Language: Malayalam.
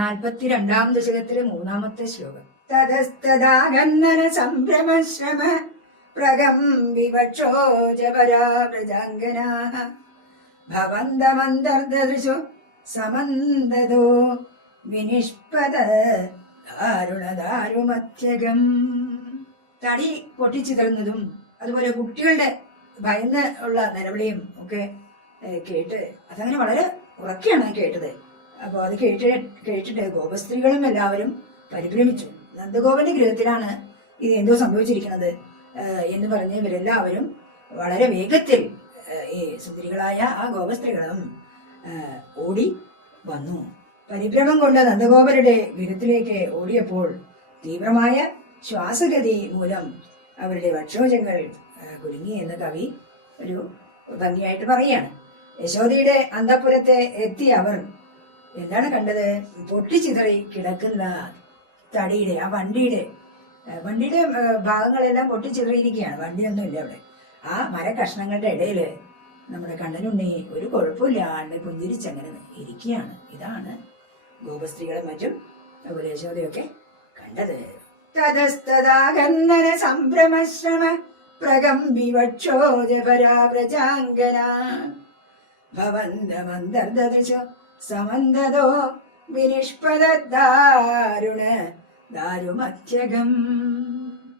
42-ാം ദശകത്തിലെ 3-ാമത്തെ ശ്ലോകം. തതസ്തദാഗന്നന സംഭ്രമശ്രമ പ്രഗംവിവക്ഷോജപരാവൃജാംഗനാഃ ഭവന്തമന്തർദൃശോ സമന്തതോ വിനിഷ്പത ദാരുണദാരുമത്യകം. തടി പൊട്ടിച്ചിതറുന്നതും അതുപോലെ കുട്ടികളുടെ ഭയന്ന് ഉള്ള നിലവിളിയും ഒക്കെ കേട്ട് അതങ്ങനെ വളരെ ഉറക്കെയാണ് കേട്ടത്. അപ്പോൾ അത് കേട്ടിട്ട് ഗോപസ്ത്രീകളും എല്ലാവരും പരിഭ്രമിച്ചു. നന്ദഗോപന്റെ ഗൃഹത്തിലാണ് ഇത് എന്തോ സംഭവിച്ചിരിക്കുന്നത് എന്ന് പറഞ്ഞ് ഇവരെല്ലാവരും വളരെ വേഗത്തിൽ ഈ സുന്ദരികളായ ആ ഗോപസ്ത്രീകളും ഓടി വന്നു. പരിഭ്രമം കൊണ്ട് നന്ദഗോപരുടെ ഗൃഹത്തിലേക്ക് ഓടിയപ്പോൾ തീവ്രമായ ശ്വാസഗതി മൂലം അവരുടെ വക്ഷോജങ്ങൾ കുലുങ്ങി എന്ന് കവി ഒരു ഭംഗിയായിട്ട് പറയുകയാണ്. യശോദയുടെ അന്തഃപുരത്തെ എത്തിയ അവർ എന്താണ് കണ്ടത്? പൊട്ടിച്ചിതറി കിടക്കുന്ന തടിയുടെ ആ വണ്ടിയുടെ ഭാഗങ്ങളെല്ലാം പൊട്ടിച്ചിതറിയിരിക്കുകയാണ്. വണ്ടിയൊന്നുമില്ല അവിടെ. ആ മരക്കഷ്ണങ്ങളുടെ ഇടയിൽ നമ്മുടെ കണ്ണനുണ്ണി ഒരു കുഴപ്പമില്ലാണ്ട് പുഞ്ചിരിച്ചങ്ങനെ ഇരിക്കുകയാണ്. ഇതാണ് ഗോപസ്ത്രീകളും മറ്റും അതുപോലെ യശോദയൊക്കെ കണ്ടത്. തതസ്തദാഗന്നന സംഭ്രമശ്രമ പ്രഗംവിവക്ഷോജപരാവ്രജാംഗനാ ഭവന്തമന്തർദൃശോ സമന്തതോ വിനിഷ്പത ദാരുണ ദാരുമത്യകം.